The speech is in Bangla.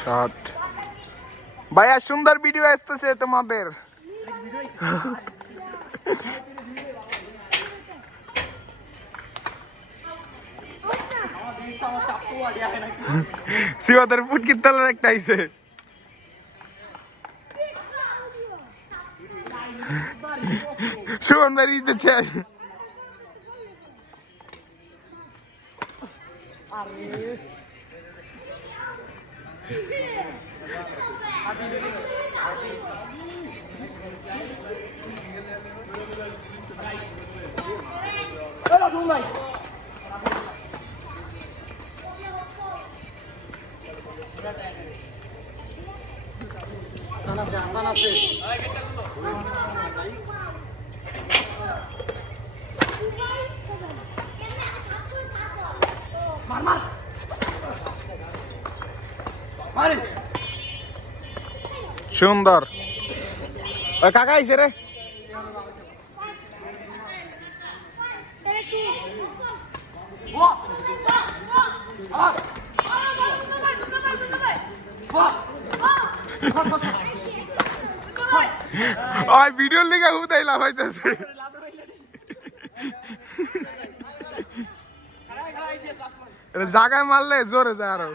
শট ভাইয়া, সুন্দর ভিডিও আসতেছে তোমাদের। সিবাদের পুটকির তলার একটা আইছে। সুমন ভাই দিচ্ছে। সুন্দর কাকা আইছে রে। ভিডিওর লিগে হুদাই লাভ হইতেছে। জায়গায় মারলে জোরে যায় আরো।